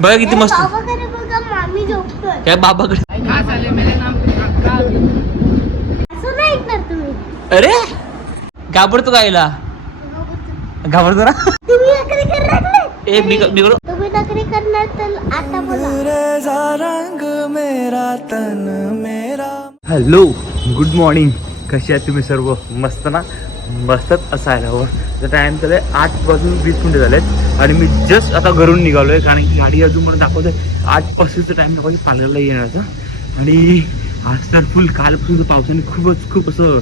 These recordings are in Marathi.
बघा किती मस्त. बाबाकडे बघा मामी झोपतोय. काय बाबाकडे. अरे? घाबरतो गायला घाबरतो ना. ए मी मी करू तुम्ही नकरी करणार तर आता बोला. हॅलो गुड मॉर्निंग कसे आहात तुम्ही सर्व? मस्त ना? मस्तच असायला हवं तर टाईम झालं आहे आठ वाजून वीस मिनिटं झालेत. आणि मी जस्ट आता घरून निघालो आहे कारण की गाडी अजून मला दाखवते आठ पस्तीसचा टाईम दाखवतो पालघरला येण्याचा आणि आज तर फुल कालपासून पावसाने खूपच खूप असं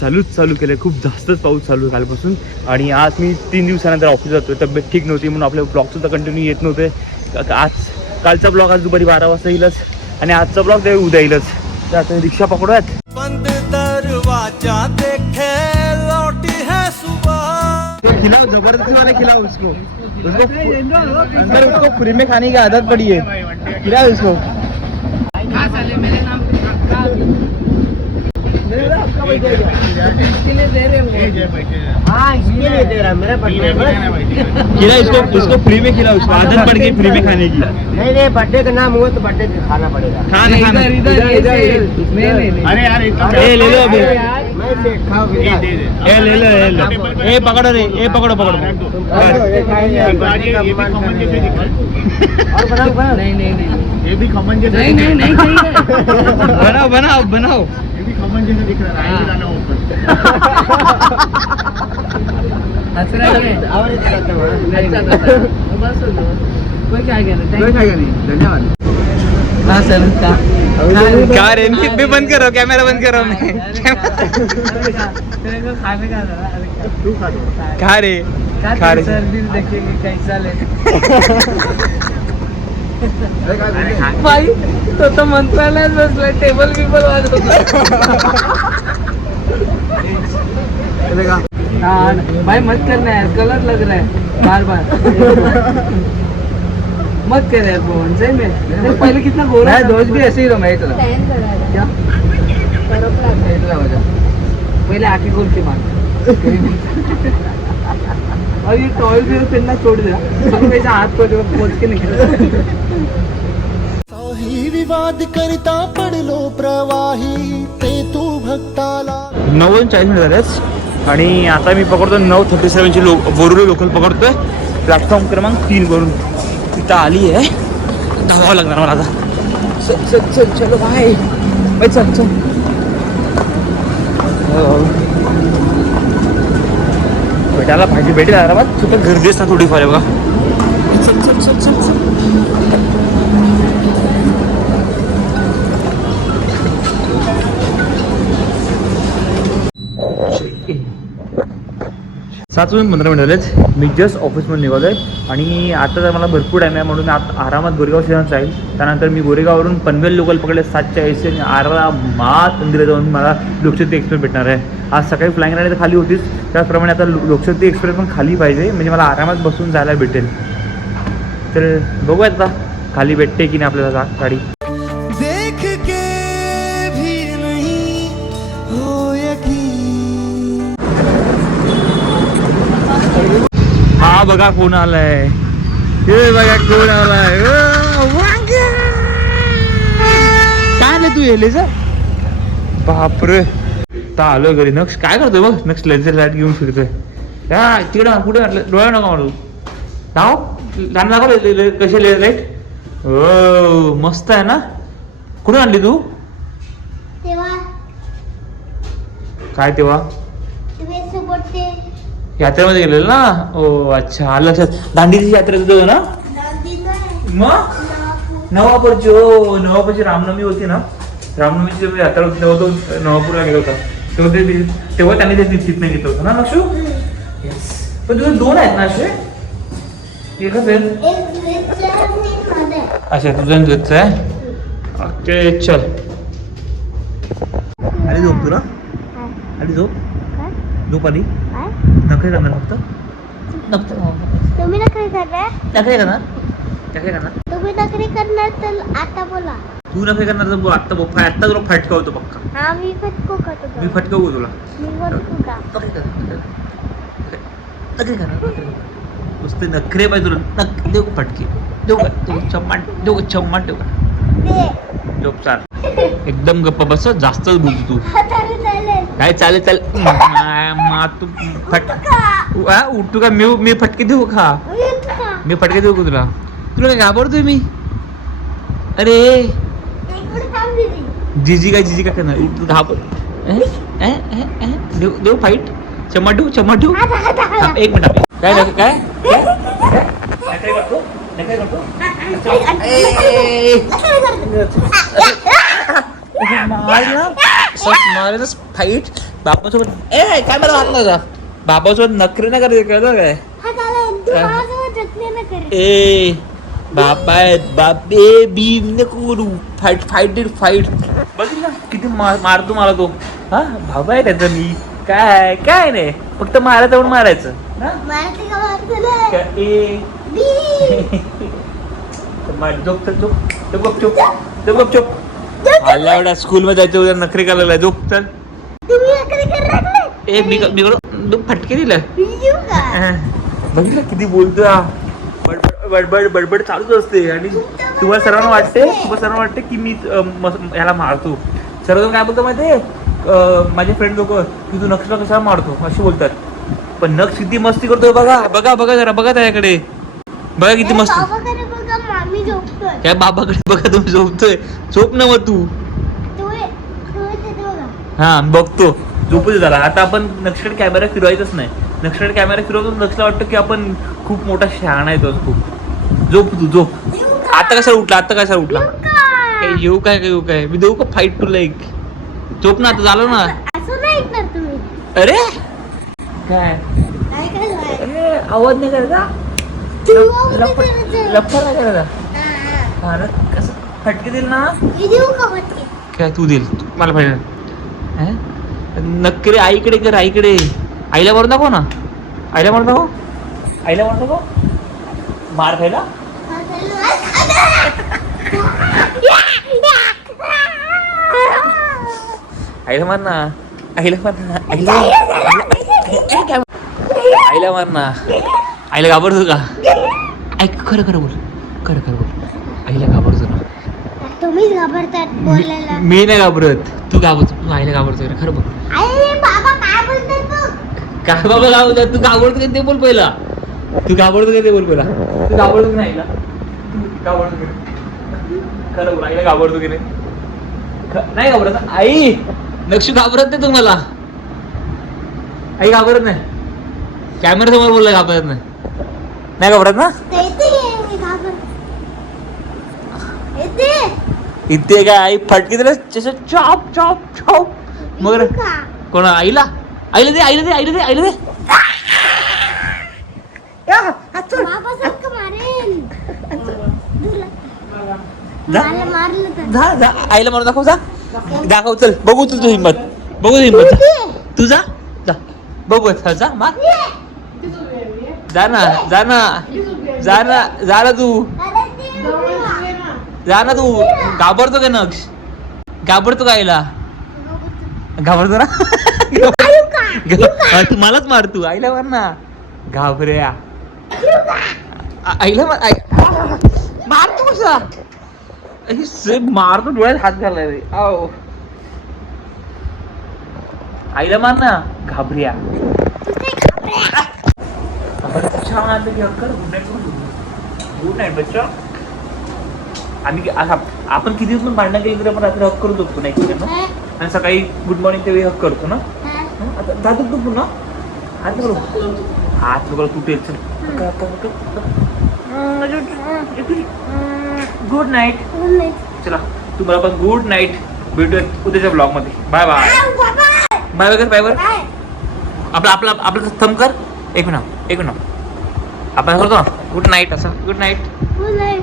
चालूच चालू केलं आहे खूप जास्तच पाऊस चालू आहे कालपासून. आणि आज मी तीन दिवसानंतर ऑफिस जातो तब्येत ठीक नव्हती म्हणून आपले ब्लॉगसुद्धा कंटिन्यू येत नव्हते. आज कालचा ब्लॉग आज दुपारी बारा वाजता येईलच. आणि आजचा ब्लॉग ते उद्या येईलच. तर आता रिक्षा पकडूयात. खिलाओ ज़बरदस्ती वाले खिलाओ उसको। उसको अंदर उसको फ्री में खाने की आदत पड़ी है। खिलाओ उसको। खिला इसको इसको फ्री में खिलाओ उसको आदत पड़ गई फ्री में खाने की। नहीं नहीं बर्थडे का नाम हुआ तो बर्थडे खाना पड़ेगा। खाना खाना। अरे यार ले लो अभी। ए ले लो ले लो ए पकड़ो रे ए पकड़ो पकड़ो बस। और बनाओ बनाओ नहीं नहीं नहीं ये भी खमन जैसा नहीं नहीं नहीं चाहिए बनाओ बनाओ बनाओ ये भी खमन जैसा दिख रहा है आगे जाना ऊपर हंस रहा है और एक करता हूँ अच्छा करता हूँ बस कोई क्या नहीं धन्यवाद हाँ सर क्या रे मी बंद करो कैमरा बंद करो मैं तेरे को खाने का था अरे खा दो खा रे खा रे देखेंगे कैसा ले भाई तो तो मंत्रालयात बसलाय टेबल बिबल वाजवतो हाँ, भाई मत करना यार कलर लग रहा है बार बार मत कर यार पवन सही में पहले कितना गोरा मैं दोस्त भी ऐसे ही रहा मैं इतना क्या? इतना हो जा। पहले आके खोल के मार। और ये टॉयल भी पहनना छोड़ दिया सब ऐसा हाथ को जो पोच के निकल ही विवाद करता पडलो प्रवाही ते तू भक्ताला नऊ चाळीस मिनिट झालेच आणि आता मी पकडतो नऊ थर्टी सेवनची लो बोरुली लोकल पकडतोय. प्लॅटफॉर्म क्रमांक तीन वरून तिथं आली आहे. धावावं लागणार मला आता. चल चल चल चलो भाई भाई चल चल. भेटायला पाहिजे भेटेल आरामात. फक्त गर्दी असतात थोडीफार आहे बघा. चल चल चल चल चल. सात वाजून पंधरा मिनिट झालेच मी जस्ट ऑफिसमधून निघालो आहे आणि आता तर मला भरपूर टाईम आहे. म्हणून मी आरामात गोरेगाव शहरात जाईल. त्यानंतर मी गोरेगाववरून पनवेल लोकल पकडले. सातच्या ऐंशी आणि आरामात मंदिरात जाऊन मला लोकशक्ती एक्सप्रेस भेटणार आहे. आज सकाळी फ्लाईंग राणी तर खाली होतीच. त्याचप्रमाणे आता लोकशक्ती एक्सप्रेस पण खाली पाहिजे. म्हणजे मला आरामात बसून जायला भेटेल. तर बघूयात आता खाली भेटते की नाही आपल्याला गाडी. बघा कोण आलाय. हे बघा कोण आलाय. ओ! काय आलं तू येले सर बापरे. आलो घरी. नक्ष काय करतोय बघ? नक्ष लेझर लाइट घेऊन फिरतोय. तिकडे कुठे डोळ्या नका मारू. दाव लहान दाखव कशी लेझर लाइट हो मस्त आहे ना? कुठून आणली तू? काय तेव्हा? यात्रेमध्ये गेलेलं ना? ओ अच्छा. आलं लक्षात. दांडीची यात्रा होतं ना? मग. नवापूरची हो नवापूरची रामनवमी होती ना? रामनवमीची जेव्हा यात्रा होती तेव्हा तो नवापूरला गेला होता. तेव्हा ते तेव्हा त्यांनी ते तिथनं घेतलं होतं ना लक्षू येस पण तुझे दोन आहेत ना असे एकच आहेत. अच्छा तुझं तुझं आहे. ओके चल. आली झोप तुला काय? आली झोप? झोप आली? नखरे करणार फक्त? नक्त तुम्ही नकरी करणार? नखरे करणार. नखरे करणार? तुम्ही नकरी करणार तर आता बोला. तू नखरे करणार तर आत्ता बोल आत्ता तुला फटकावतो पक्का. हा मी फटको करतो मी फटकावू तुला. मी फटकू का नखरे करणार नुसते नखरे पाहिजे तुला. नख देऊ फटके? दोघं दोघं चम्माट दोघं चम्माट दोघं दे. झोप चाल. एकदम गप्प बस जास्तच बोलतो तू. चालेल काय चालेल चाल मा तू फट उठू का मी मी फटके देऊ का? मी फटके देऊ का तुला? तुला काय घाबरतोय मी? अरे! जिजी काय जिजी काय करणार? उठ, तू घाबर ए, ए, ए, देऊ देऊ फाईट चम्मा ठेवू चम्मा ठेवू एक मिनिट काय? काय? काय करतो फाईट बाबासोबत ए काय मला बाबासोबत नखरे करायचे कळलं काय तू ए. बाबा बाबे बी नको करू फाईट फाईट फाईट बघ ना किती मार- मारतो मला तो. हा बाबा आहे त्याचा मी. काय काय नाही. फक्त मारायचं म्हणून मारायचं. ना? ए. बी मार झोप चल झोप. झोप. गप एवढ्या स्कूल मध्ये जायचं उद्या नखरे करायला झोप चल ए मी मी दोन फटके दिलं. बघितलं किती बोलतो. बडबड बडबड बडबड चालूच असते. आणि तुम्हाला सर्वांना वाटते तुम्हाला सर्वांना वाटते की मी याला मारतो. सर्वजण काय बोलतो माहितीये? अं, माझे फ्रेंड लोक की तू नक्षला कशाला मारतो? असे बोलतात. पण नक्ष किती मस्ती करतोय बघा. बघा बघा जरा बघा त्याच्याकडे. बघा किती मस्ती. काय बाबाकडे बघा तुम्ही झोपतोय. झोप ना मग तू. तू ये- तू येते ते बघा. हा बघतो. झोपू झाला आता आपण नक्षकडे कॅमेरा फिरवायचंच नाही. नक्षकडे कॅमेरा फिरवतो नक्षला वाटतं की आपण खूप मोठा शहाणा आहे तो खूप. झोप तू झोप. आता कसा उठला? आता कसा उठला? येऊ काय काय येऊ काय? मी देऊ का फाईट टू लाईक झोप ना आता झालं ना? अरे! काय? आवाज नाही करायचा नाही करायचं. ना कसं? फटके दिल ना? काय तू देईल? तू- मला पाहिजे नक्की रे आईकडे कर आईकडे. आईला मारून दाखव ना. आईला मारून दाखव. आईला मारून दाखव. मार खायला. हा, चालू. आईला मार ना. आईला मार ना. आईला आईला मार ना. आईला घाबरतो का? ऐक खरं खरं बोल. खरं खरं बोल. आईला घाबरतो ना. तुम्हीच घाबरतात बोलायला. मी नाही घाबरत. तू घाबरतो. तू आईला घाबरतो का खरं बोल. अरे बाबा काय बोलतात बघ. काय बाबा तू घाबरतो का ते बोल पहिला. तू घाबरतो का ते बोल पहिला. तू घाबरतो की नाही आईला? तू घाबरतो की नाही? खरं बोल आईला घाबरतो की नाही? ख- नाही घाबरत? आई नक्षू घाबरत नाही तुम्हाला. आई घाबरत नाही. कॅमेरा समोर बोलला घाबरत नाही. नाही घाबरत ना ते येते ये, मी घाबर येते इथे. काय आई फटके दिलं जसं चॉप चॉप चॉप. मग कोणा आईला? आईला दे आईला दे आईला दे आईला दे. जा. जा आईला मारून दाखव जा. दाखव चल. बघू तुझं हिंमत. बघू हिंमत. जा. तू जा. जा. बघू जा. मार. जा ना जा ना. जा ना जा ना ते. जा ना तू. घाबरतो का नक्ष? घाबरतो का आईला? घाबरतो ना? तू मलाच मार तू. आईला मार ना. घाबऱ्या आईला मार. तू कसा मारतो डोळ्यात हात घालाय रे आओ आईला मार ना. घाबऱ्या गुड नाईट बच्चा. आम्ही आपण किती पण भांडण केली तरी आपण रात्री हक करू शकतो नाही एकमेकांना. आणि सकाळी गुड मॉर्निंग तेव्हा हक करतो ना? आता जातो तू पुन्हा? हात बरोबर हात बरोबर तुटेल चल. गुड नाईट चला. तुम्हाला पण गुड नाईट भेटूयात उद्याच्या ब्लॉगमध्ये bye bye bye bye bye bye आपला आपला आपलं थंब कर. एक मिनिट एक मिनिट. आपण करतो गुड नाईट असं. Good night good night